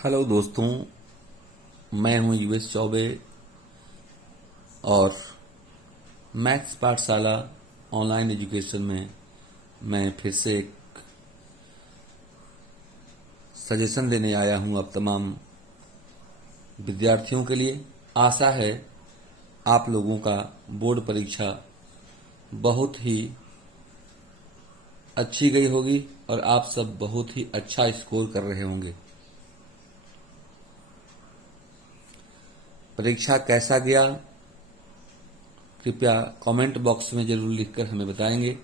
Hello दोस्तों, मैं हूं यूएस चौबे और मैथ्स पाठशाला ऑनलाइन एजुकेशन में मैं फिर से एक सजेशन देने आया हूं अब तमाम विद्यार्थियों के लिए। आशा है आप लोगों का बोर्ड परीक्षा बहुत ही अच्छी गई होगी और आप सब बहुत ही अच्छा स्कोर कर रहे होंगे। परीक्षा कैसा गया कृपया कमेंट बॉक्स में जरूर लिखकर हमें बताएंगे।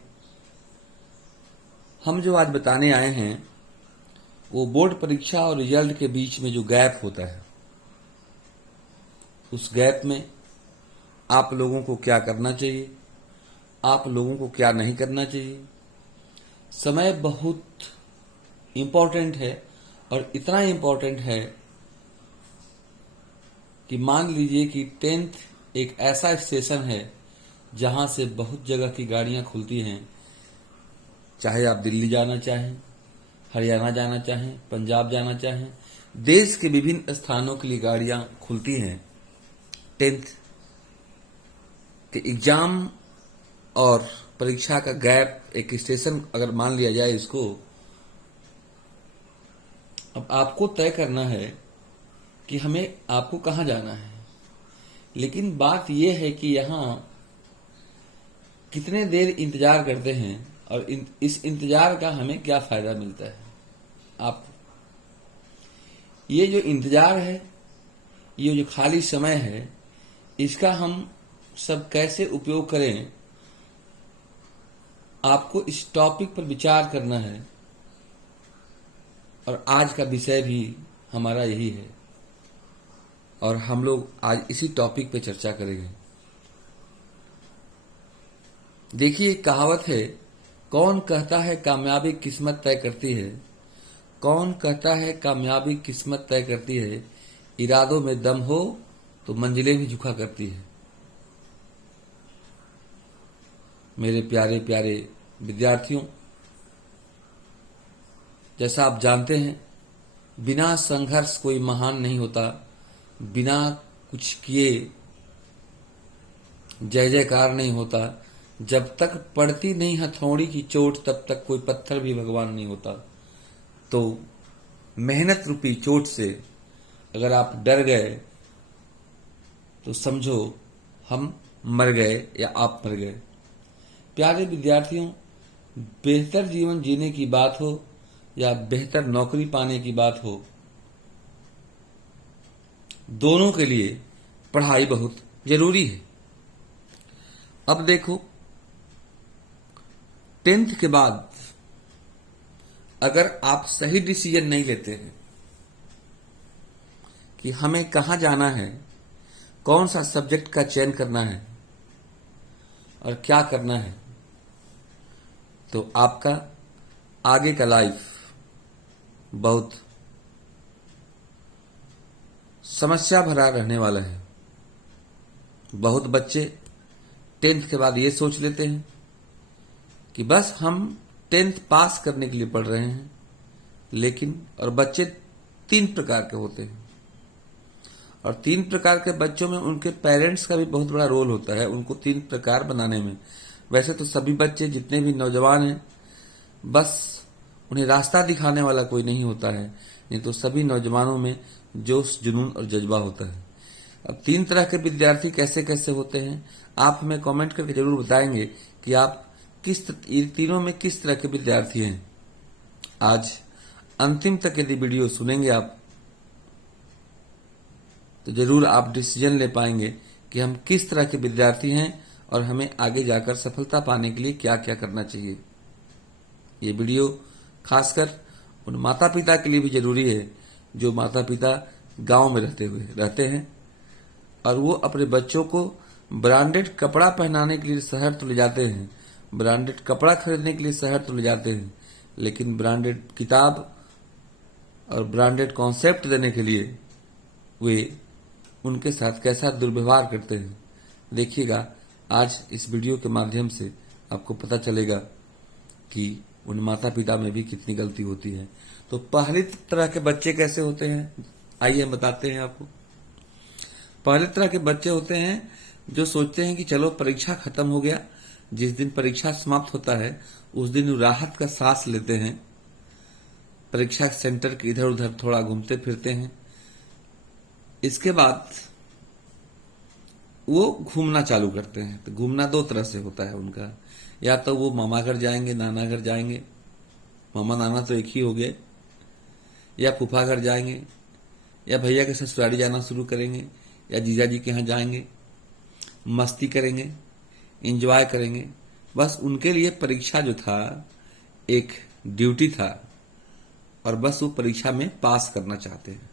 हम जो आज बताने आए हैं वो बोर्ड परीक्षा और रिजल्ट के बीच में जो गैप होता है, उस गैप में आप लोगों को क्या करना चाहिए, आप लोगों को क्या नहीं करना चाहिए। समय बहुत इम्पोर्टेंट है और इतना इम्पोर्टेंट है कि मान लीजिए कि 10th एक ऐसा स्टेशन है जहां से बहुत जगह की गाड़ियां खुलती हैं। चाहे आप दिल्ली जाना चाहें, हरियाणा जाना चाहें, पंजाब जाना चाहें, देश के विभिन्न स्थानों के लिए गाड़ियां खुलती हैं। 10th के एग्जाम और परीक्षा का गैप एक स्टेशन अगर मान लिया जाए इसको, अब आपको तय करना है कि हमें आपको कहां जाना है। लेकिन बात यह है कि यहां कितने देर इंतजार करते हैं और इस इंतजार का हमें क्या फायदा मिलता है। आप ये जो इंतजार है, ये जो खाली समय है, इसका हम सब कैसे उपयोग करें, आपको इस टॉपिक पर विचार करना है। और आज का विषय भी हमारा यही है और हम लोग आज इसी टॉपिक पे चर्चा करेंगे। देखिए, एक कहावत है, कौन कहता है कामयाबी किस्मत तय करती है। कौन कहता है कामयाबी किस्मत तय करती है। इरादों में दम हो तो मंजिलें भी झुका करती है। मेरे प्यारे प्यारे विद्यार्थियों, जैसा आप जानते हैं, बिना संघर्ष कोई महान नहीं होता। बिना कुछ किए जय जयकार नहीं होता। जब तक पड़ती नहीं हथौड़ी की चोट, तब तक कोई पत्थर भी भगवान नहीं होता। तो मेहनत रूपी चोट से अगर आप डर गए तो समझो हम मर गए या आप मर गए। प्यारे विद्यार्थियों, बेहतर जीवन जीने की बात हो या बेहतर नौकरी पाने की बात हो, दोनों के लिए पढ़ाई बहुत जरूरी है। अब देखो, 10th के बाद अगर आप सही डिसीजन नहीं लेते हैं कि हमें कहां जाना है, कौन सा सब्जेक्ट का चयन करना है और क्या करना है, तो आपका आगे का लाइफ बहुत समस्या भरा रहने वाला है। बहुत बच्चे 10th के बाद ये सोच लेते हैं कि बस हम 10th पास करने के लिए पढ़ रहे हैं। लेकिन और बच्चे 3 प्रकार के होते हैं और 3 प्रकार के बच्चों में उनके पेरेंट्स का भी बहुत बड़ा रोल होता है उनको 3 प्रकार बनाने में। वैसे तो सभी बच्चे जितने भी नौजवान हैं, बस उन्हें रास्ता दिखाने वाला कोई नहीं होता है, नहीं तो सभी नौजवानों में जोश, जुनून और जज्बा होता है। अब 3 तरह के विद्यार्थी कैसे कैसे होते हैं, आप हमें कमेंट करके जरूर बताएंगे कि आप इन तीनों में किस तरह के विद्यार्थी हैं। आज अंतिम तक यदि वीडियो सुनेंगे आप, तो जरूर आप डिसीजन ले पाएंगे कि हम किस तरह के विद्यार्थी हैं और हमें आगे जाकर सफलता पाने के लिए क्या क्या करना चाहिए। ये वीडियो खासकर उन माता पिता के लिए भी जरूरी है जो माता पिता गांव में रहते हैं और वो अपने बच्चों को ब्रांडेड कपड़ा पहनाने के लिए शहर तो ले जाते हैं, ब्रांडेड कपड़ा खरीदने के लिए शहर तो ले जाते हैं, लेकिन ब्रांडेड किताब और ब्रांडेड कॉन्सेप्ट देने के लिए वे उनके साथ कैसा दुर्व्यवहार करते हैं। देखिएगा, आज इस वीडियो के माध्यम से आपको पता चलेगा कि उन माता पिता में भी कितनी गलती होती है। तो पहली तरह के बच्चे कैसे होते हैं, आइए हम बताते हैं आपको। पहले तरह के बच्चे होते हैं जो सोचते हैं कि चलो परीक्षा खत्म हो गया, जिस दिन परीक्षा समाप्त होता है उस दिन वो राहत का सांस लेते हैं, परीक्षा सेंटर के इधर उधर थोड़ा घूमते फिरते हैं। इसके बाद वो घूमना चालू करते हैं। तो घूमना दो तरह से होता है उनका, या तो वो मामा घर जाएंगे, नाना घर जाएंगे, मामा नाना तो एक ही हो गए, या फूफा घर जाएंगे, या भैया के ससुराली जाना शुरू करेंगे, या जीजा जी के यहाँ जाएंगे, मस्ती करेंगे, एंजॉय करेंगे। बस उनके लिए परीक्षा जो था एक ड्यूटी था और बस वो परीक्षा में पास करना चाहते हैं।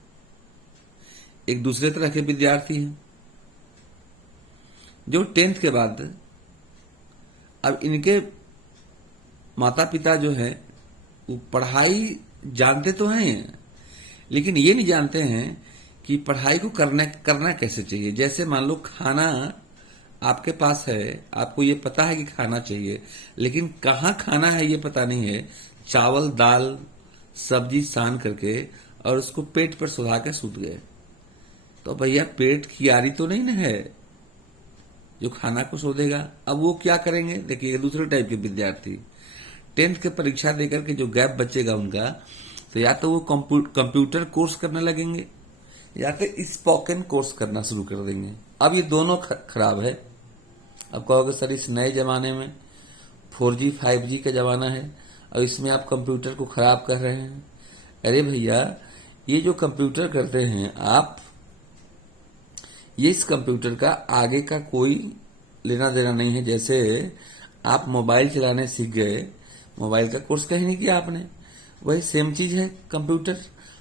एक दूसरे तरह के विद्यार्थी हैं जो 10th के बाद, अब इनके माता पिता जो है वो पढ़ाई जानते तो हैं लेकिन ये नहीं जानते हैं कि पढ़ाई को करना कैसे चाहिए। जैसे मान लो खाना आपके पास है, आपको ये पता है कि खाना चाहिए, लेकिन कहाँ खाना है ये पता नहीं है। चावल दाल सब्जी सान करके और उसको पेट पर सुधा के सूत गए, तो भैया पेट की यारी तो नहीं ना है जो खाना को शोधेगा। अब वो क्या करेंगे, देखिए दूसरे टाइप के विद्यार्थी 10th के परीक्षा देकर के जो गैप बचेगा उनका, तो या तो वो कंप्यूटर कोर्स करने लगेंगे या तो स्पोकन कोर्स करना शुरू कर देंगे। अब ये दोनों खराब है। अब कहोगे सर इस नए जमाने में 4G 5G का जमाना है और इसमें आप कंप्यूटर को खराब कर रहे हैं। अरे भैया ये जो कंप्यूटर करते हैं आप, ये इस कंप्यूटर का आगे का कोई लेना देना नहीं है। जैसे आप मोबाइल चलाने सीख गए, मोबाइल का कोर्स कहीं नहीं किया आपने, वही सेम चीज है कंप्यूटर।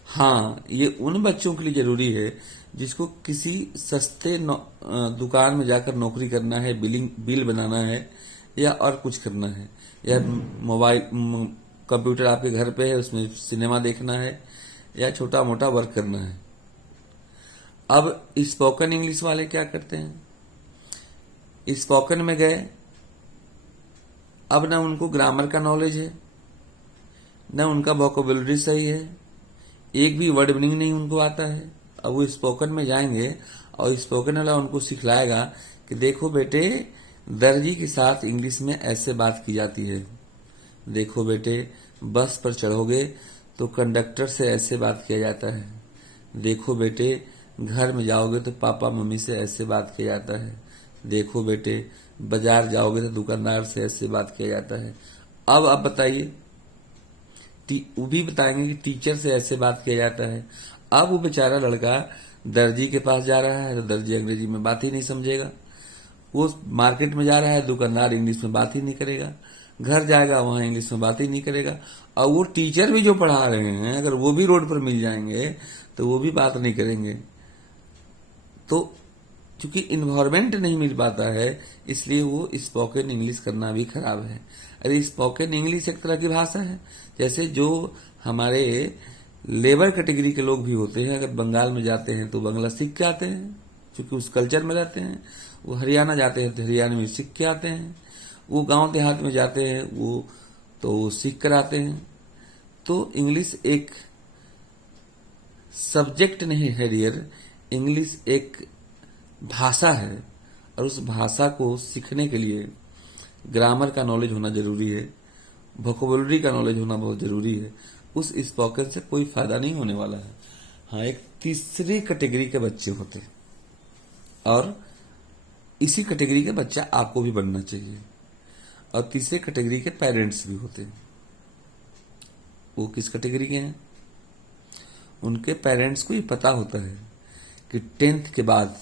हाँ, ये उन बच्चों के लिए जरूरी है जिसको किसी सस्ते दुकान में जाकर नौकरी करना है, बिल बनाना है या और कुछ करना है, या मोबाइल कंप्यूटर आपके घर पे है उसमें सिनेमा देखना है या छोटा मोटा वर्क करना है। अब स्पोकन इंग्लिश वाले क्या करते हैं, स्पोकन में गए, अब ना उनको ग्रामर का नॉलेज है, ना उनका वोकेबुलरी सही है, एक भी वर्ड मीनिंग नहीं उनको आता है। अब वो स्पोकन में जाएंगे और स्पोकन वाला उनको सिखलाएगा कि देखो बेटे दर्जी के साथ इंग्लिश में ऐसे बात की जाती है, देखो बेटे बस पर चढ़ोगे तो कंडक्टर से ऐसे बात किया जाता है, देखो बेटे घर में जाओगे तो पापा मम्मी से ऐसे बात किया जाता है, देखो बेटे बाजार जाओगे तो दुकानदार से ऐसे बात किया जाता है। अब आप बताइए, वो भी बताएंगे कि टीचर से ऐसे बात किया जाता है। अब वो बेचारा लड़का दर्जी के पास जा रहा है तो दर्जी अंग्रेजी में बात ही नहीं समझेगा, वो मार्केट में जा रहा है दुकानदार इंग्लिश में बात ही नहीं करेगा, घर जाएगा वहां इंग्लिश में बात ही नहीं करेगा। और वो टीचर भी जो पढ़ा रहे हैं अगर वो भी रोड पर मिल जाएंगे तो वो भी बात नहीं करेंगे। तो क्योंकि इन्वायरमेंट नहीं मिल पाता है इसलिए वो स्पोकन इंग्लिश करना भी खराब है। अरे स्पोकन इंग्लिश एक तरह की भाषा है, जैसे जो हमारे लेबर कैटेगरी के लोग भी होते हैं, अगर बंगाल में जाते हैं तो बंगला सीख के आते हैं क्योंकि उस कल्चर में रहते हैं, वो हरियाणा जाते हैं तो हरियाणा में सीख के आते हैं, वो गांव देहात में जाते हैं वो तो सीख कर आते हैं। तो इंग्लिश एक सब्जेक्ट नहीं है डियर, इंग्लिश एक भाषा है और उस भाषा को सीखने के लिए ग्रामर का नॉलेज होना जरूरी है, वोकेबुलरी का नॉलेज होना बहुत जरूरी है। उस स्पोकन से कोई फायदा नहीं होने वाला है। हाँ, एक तीसरी कैटेगरी के बच्चे होते हैं और इसी कैटेगरी के बच्चा आपको भी बनना चाहिए। और तीसरे कैटेगरी के पेरेंट्स भी होते हैं। वो किस कैटेगरी के हैं, उनके पेरेंट्स को ये पता होता है कि 10th के बाद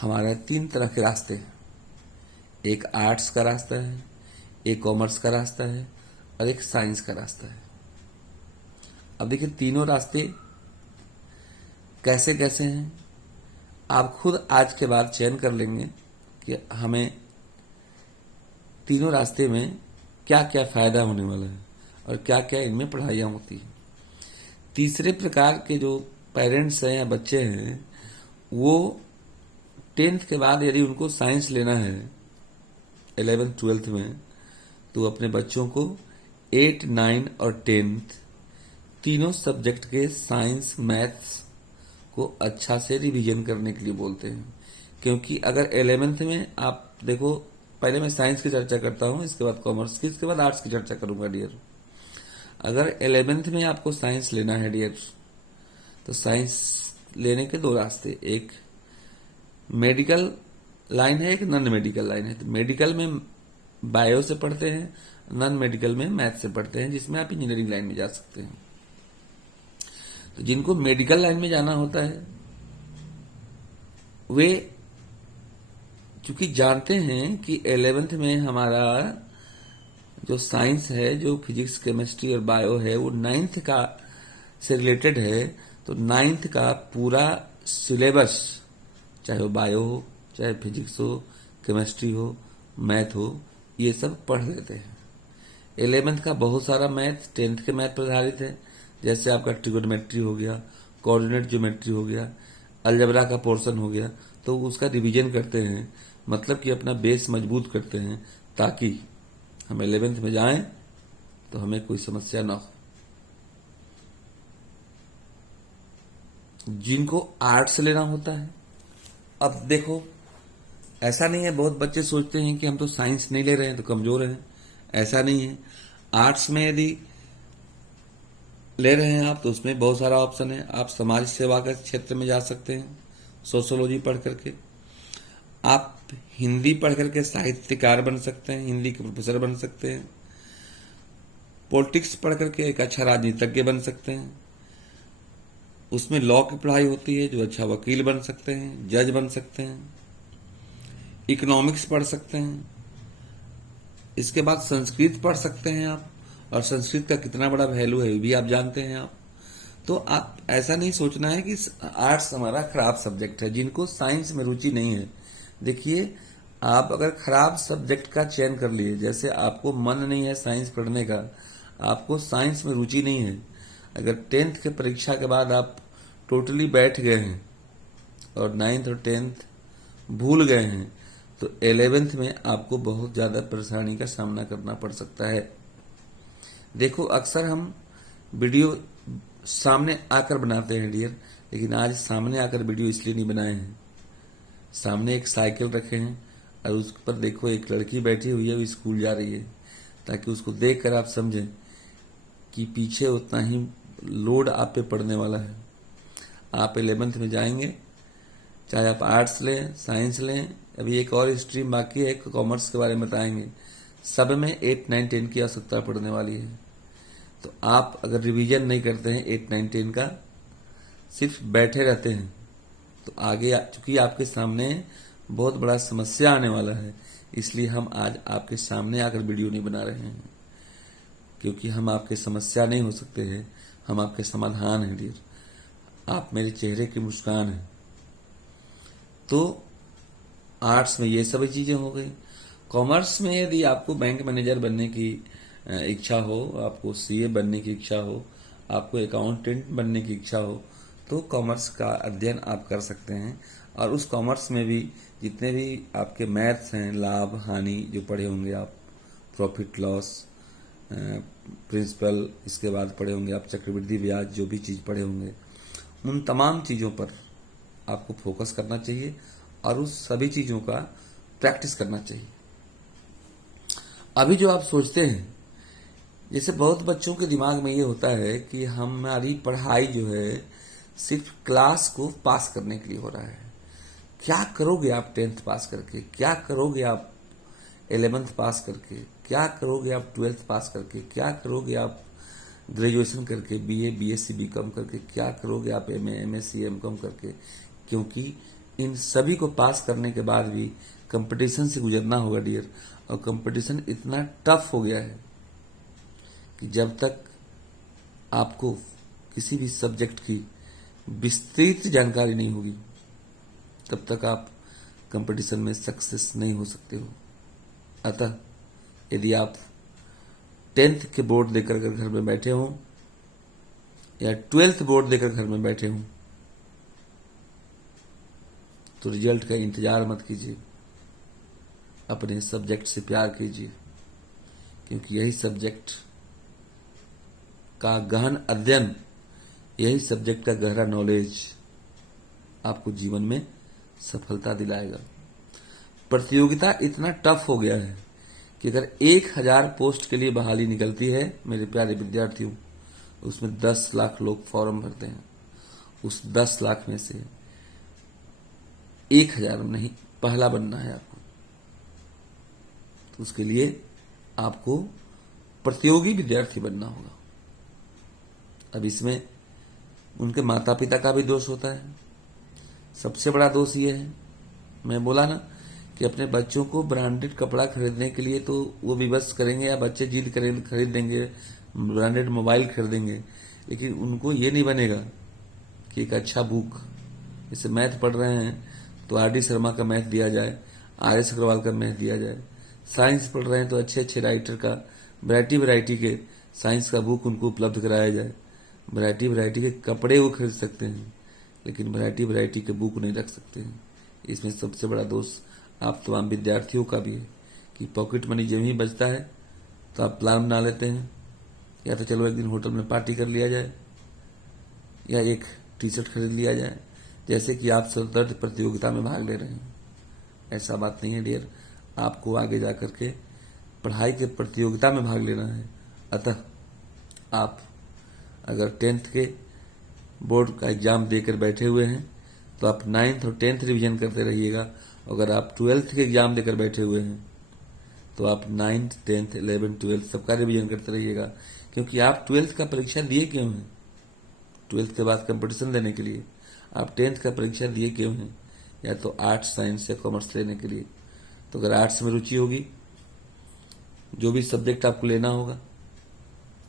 हमारा 3 तरह के रास्ते हैं, एक आर्ट्स का रास्ता है, एक कॉमर्स का रास्ता है और एक साइंस का रास्ता है। अब देखिए तीनों रास्ते कैसे कैसे हैं, आप खुद आज के बाद चयन कर लेंगे कि हमें तीनों रास्ते में क्या क्या फायदा होने वाला है और क्या क्या इनमें पढ़ाइयाँ होती हैं। तीसरे प्रकार के जो पेरेंट्स हैं या बच्चे हैं, वो 10th के बाद यदि उनको साइंस लेना है 11th 12th में, तो अपने बच्चों को 8, 9 और 10th तीनों सब्जेक्ट के साइंस मैथ्स को अच्छा से रिवीजन करने के लिए बोलते हैं। क्योंकि अगर 11th में आप देखो, पहले मैं साइंस की चर्चा करता हूं, इसके बाद कॉमर्स की, इसके बाद आर्ट्स की चर्चा करूंगा डियर। अगर 11th में आपको साइंस लेना है डियर, तो साइंस लेने के दो रास्ते, एक मेडिकल लाइन है, एक नॉन मेडिकल लाइन है। तो मेडिकल में बायो से पढ़ते हैं, नॉन मेडिकल में मैथ से पढ़ते हैं, जिसमें आप इंजीनियरिंग लाइन में जा सकते हैं। तो जिनको मेडिकल लाइन में जाना होता है वे चूंकि जानते हैं कि 11th में हमारा जो साइंस है, जो फिजिक्स केमिस्ट्री और बायो है, वो 9th का से रिलेटेड है, तो 9th का पूरा सिलेबस, चाहे वो बायो हो, चाहे फिजिक्स हो, केमिस्ट्री हो, मैथ हो, ये सब पढ़ लेते हैं। 11th का बहुत सारा मैथ 10th के मैथ पर आधारित है, जैसे आपका ट्रिगोनोमेट्री हो गया, कोऑर्डिनेट ज्योमेट्री हो गया, अलजेब्रा का पोर्शन हो गया, तो उसका रिवीजन करते हैं, मतलब कि अपना बेस मजबूत करते हैं, ताकि हम 11th में जाएं तो हमें कोई समस्या ना हो। जिनको आर्ट्स लेना होता है, अब देखो ऐसा नहीं है, बहुत बच्चे सोचते हैं कि हम तो साइंस नहीं ले रहे हैं तो कमजोर हैं। ऐसा नहीं है। आर्ट्स में यदि ले रहे हैं आप तो उसमें बहुत सारा ऑप्शन है। आप समाज सेवा के क्षेत्र में जा सकते हैं, सोशोलॉजी पढ़ करके। आप हिंदी पढ़ करके साहित्यकार बन सकते हैं, हिंदी के प्रोफेसर बन सकते हैं। पॉलिटिक्स पढ़ करके एक अच्छा राजनीतिज्ञ बन सकते हैं। उसमें लॉ की पढ़ाई होती है, जो अच्छा वकील बन सकते हैं, जज बन सकते हैं। इकोनॉमिक्स पढ़ सकते हैं। इसके बाद संस्कृत पढ़ सकते हैं आप, और संस्कृत का कितना बड़ा वैल्यू है ये भी आप जानते हैं आप। तो आप ऐसा नहीं सोचना है कि आर्ट्स हमारा खराब सब्जेक्ट है। जिनको साइंस में रुचि नहीं है, देखिए आप अगर खराब सब्जेक्ट का चयन कर लिए, जैसे आपको मन नहीं है साइंस पढ़ने का, आपको साइंस में रुचि नहीं है, अगर 10th के परीक्षा के बाद आप टोटली बैठ गए हैं और 9th और 10th भूल गए हैं, तो 11th में आपको बहुत ज्यादा परेशानी का सामना करना पड़ सकता है। देखो अक्सर हम वीडियो सामने आकर बनाते हैं डियर, लेकिन आज सामने आकर वीडियो इसलिए नहीं बनाए हैं। सामने एक साइकिल रखे हैं और उस पर देखो एक लड़की बैठी हुई है, वो स्कूल जा रही है, ताकि उसको देखकर आप समझें कि पीछे उतना ही लोड आप पे पड़ने वाला है। आप 11th में जाएंगे, चाहे आप आर्ट्स लें, साइंस लें, अभी एक और स्ट्रीम बाकी है, कॉमर्स के बारे में बताएंगे, सब में 8, 9, 10 की आवश्यकता पड़ने वाली है। तो आप अगर रिवीजन नहीं करते हैं 8, 9, 10 का, सिर्फ बैठे रहते हैं, तो आगे चूंकि आपके सामने बहुत बड़ा समस्या आने वाला है, इसलिए हम आज आपके सामने आकर वीडियो नहीं बना रहे हैं, क्योंकि हम आपके समस्या नहीं हो सकते हैं, हम आपके समाधान हैं डियर। आप मेरे चेहरे की मुस्कान है। तो आर्ट्स में ये सभी चीजें हो गई। कॉमर्स में यदि आपको बैंक मैनेजर बनने की इच्छा हो, आपको सीए बनने की इच्छा हो, आपको अकाउंटेंट बनने की इच्छा हो, तो कॉमर्स का अध्ययन आप कर सकते हैं। और उस कॉमर्स में भी जितने भी आपके मैथ्स हैं, लाभ हानि जो पढ़े होंगे आप, प्रॉफिट लॉस, प्रिंसिपल, इसके बाद पढ़े होंगे आप चक्रवृद्धि ब्याज, जो भी चीज पढ़े होंगे, उन तमाम चीजों पर आपको फोकस करना चाहिए और उस सभी चीजों का प्रैक्टिस करना चाहिए। अभी जो आप सोचते हैं, जैसे बहुत बच्चों के दिमाग में ये होता है कि हमारी पढ़ाई जो है सिर्फ क्लास को पास करने के लिए हो रहा है। क्या करोगे आप 10th पास करके, क्या करोगे आप 11th पास करके, क्या करोगे आप 12th पास करके, क्या करोगे आप ग्रेजुएशन करके, बीए, बीएससी, बीकॉम करके, क्या करोगे आप एमए, एमएससी, एमकॉम करके। क्योंकि इन सभी को पास करने के बाद भी कंपटीशन से गुजरना होगा डियर, और कंपटीशन इतना टफ हो गया है कि जब तक आपको किसी भी सब्जेक्ट की विस्तृत जानकारी नहीं होगी, तब तक आप कंपटीशन में सक्सेस नहीं हो सकते हो। अतः यदि आप 10th के बोर्ड देकर अगर घर में बैठे हों या 12th बोर्ड देकर घर में बैठे हों, तो रिजल्ट का इंतजार मत कीजिए, अपने सब्जेक्ट से प्यार कीजिए, क्योंकि यही सब्जेक्ट का गहन अध्ययन, यही सब्जेक्ट का गहरा नॉलेज आपको जीवन में सफलता दिलाएगा। प्रतियोगिता इतना टफ हो गया है कि अगर 1000 पोस्ट के लिए बहाली निकलती है मेरे प्यारे विद्यार्थियों, उसमें 10 लाख लोग फॉर्म भरते हैं। उस 10 लाख में से 1000 नहीं, पहला बनना है आपको। तो उसके लिए आपको प्रतियोगी विद्यार्थी बनना होगा। अब इसमें उनके माता पिता का भी दोष होता है। सबसे बड़ा दोष ये है, मैं बोला ना कि अपने बच्चों को ब्रांडेड कपड़ा खरीदने के लिए तो वो विवश करेंगे या बच्चे जिद खरीद देंगे, ब्रांडेड मोबाइल खरीदेंगे, लेकिन उनको ये नहीं बनेगा कि एक अच्छा बुक, जैसे मैथ पढ़ रहे हैं तो आर डी शर्मा का मैथ दिया जाए, आर एस अग्रवाल का मैथ दिया जाए। साइंस पढ़ रहे हैं तो अच्छे अच्छे राइटर का वैरायटी के साइंस का बुक उनको उपलब्ध कराया जाए। वैरायटी के कपड़े वो खरीद सकते हैं, लेकिन वैरायटी के बुक नहीं रख सकते हैं। इसमें सबसे बड़ा दोष आप तमाम विद्यार्थियों का भी है कि पॉकेट मनी जब ही बचता है तो आप प्लान बना लेते हैं, या तो चलो एक दिन होटल में पार्टी कर लिया जाए, या एक टी शर्ट खरीद लिया जाए, जैसे कि आप सदर्थ प्रतियोगिता में भाग ले रहे हैं। ऐसा बात नहीं है डियर, आपको आगे जाकर के पढ़ाई के प्रतियोगिता में भाग लेना है। अतः आप अगर 10th के बोर्ड का एग्जाम देकर बैठे हुए हैं तो आप 9th और 10th रिवीजन करते रहिएगा। अगर आप 12th के एग्जाम देकर बैठे हुए हैं तो आप 9th, 10th, 11th, 12th सबका रिवीजन करते रहिएगा, क्योंकि आप 12th का परीक्षा दिए क्यों हैं? 12th के बाद कंपटीशन देने के लिए। आप 10th का परीक्षा दिए क्यों हैं? या तो आर्ट्स, साइंस या कॉमर्स लेने के लिए। तो अगर आर्ट्स में रुचि होगी, जो भी सब्जेक्ट आपको लेना होगा,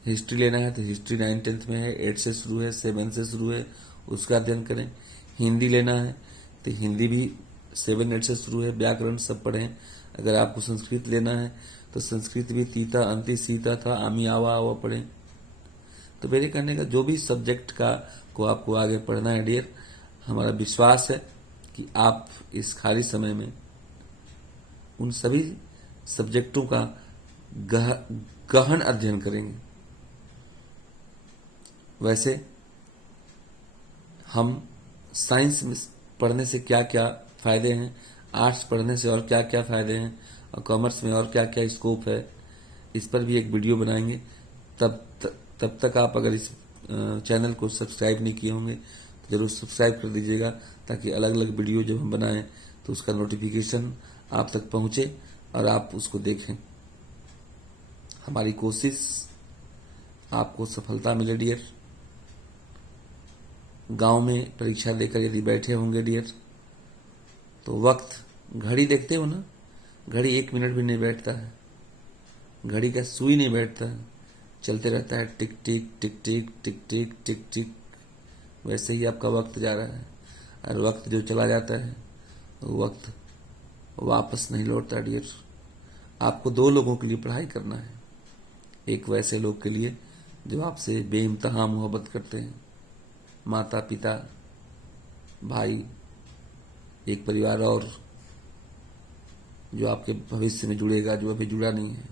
हिस्ट्री लेना है तो हिस्ट्री 9th, 10th में है, 8 से शुरू है, 7 से शुरू है, उसका अध्ययन करें। हिंदी लेना है तो हिंदी भी 7, 8 से शुरू है, व्याकरण सब पढ़ें। अगर आपको संस्कृत लेना है तो संस्कृत भी तीता, अंति, सीता था, आमी, आवा आवा पढ़ें। तो मेरे कहने का जो भी सब्जेक्ट का को आपको आगे पढ़ना है डियर, हमारा विश्वास है कि आप इस खाली समय में उन सभी सब्जेक्टों का गहन अध्ययन करेंगे। वैसे हम साइंस में पढ़ने से क्या क्या फायदे हैं, आर्ट्स पढ़ने से और क्या क्या फायदे हैं, और कॉमर्स में और क्या क्या स्कोप है, इस पर भी एक वीडियो बनाएंगे। तब तक आप अगर इस चैनल को सब्सक्राइब नहीं किए होंगे तो जरूर सब्सक्राइब कर दीजिएगा, ताकि अलग अलग वीडियो जब हम बनाएं तो उसका नोटिफिकेशन आप तक पहुंचे और आप उसको देखें। हमारी कोशिश आपको सफलता मिले डियर। गांव में परीक्षा देकर यदि बैठे होंगे डियर, तो वक्त, घड़ी देखते हो ना, घड़ी 1 मिनट भी नहीं बैठता है, घड़ी का सुई नहीं बैठता है, चलते रहता है टिक टिक टिक टिक टिक टिक टिक टिक। वैसे ही आपका वक्त जा रहा है, और वक्त जो चला जाता है वो वक्त वापस नहीं लौटता डियर। आपको 2 लोगों के लिए पढ़ाई करना है। एक वैसे लोग के लिए जो आपसे बेइंतहा मोहब्बत करते हैं, माता पिता, भाई, एक परिवार और जो आपके भविष्य में जुड़ेगा, जो अभी जुड़ा नहीं है,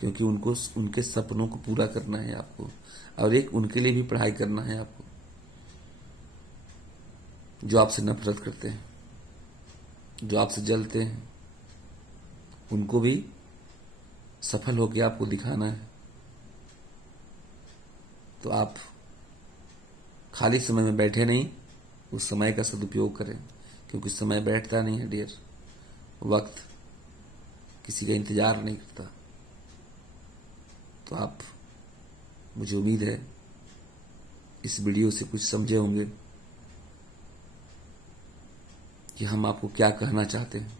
क्योंकि उनको उनके सपनों को पूरा करना है आपको। और एक उनके लिए भी पढ़ाई करना है आपको जो आपसे नफरत करते हैं, जो आपसे जलते हैं, उनको भी सफल होकर आपको दिखाना है। तो आप खाली समय में बैठे नहीं, उस समय का सदुपयोग करें, क्योंकि समय बैठता नहीं है डियर। वक्त किसी का इंतजार नहीं करता। तो आप, मुझे उम्मीद है इस वीडियो से कुछ समझे होंगे कि हम आपको क्या कहना चाहते हैं।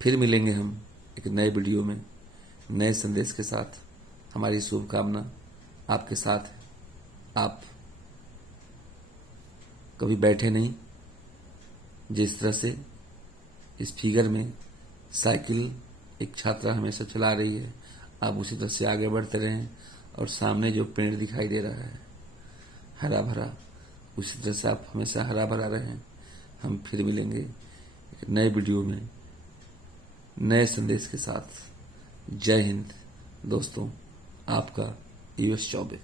फिर मिलेंगे हम एक नए वीडियो में नए संदेश के साथ। हमारी शुभकामना आपके साथ है। आप कभी बैठे नहीं, जिस तरह से इस फिगर में साइकिल एक छात्रा हमेशा चला रही है, आप उसी तरह से आगे बढ़ते रहें। और सामने जो पेड़ दिखाई दे रहा है हरा भरा, उसी तरह से आप हमेशा हरा भरा रहें। हम फिर मिलेंगे एक नए वीडियो में नए संदेश के साथ। जय हिंद दोस्तों, आपका यूएस चौबे।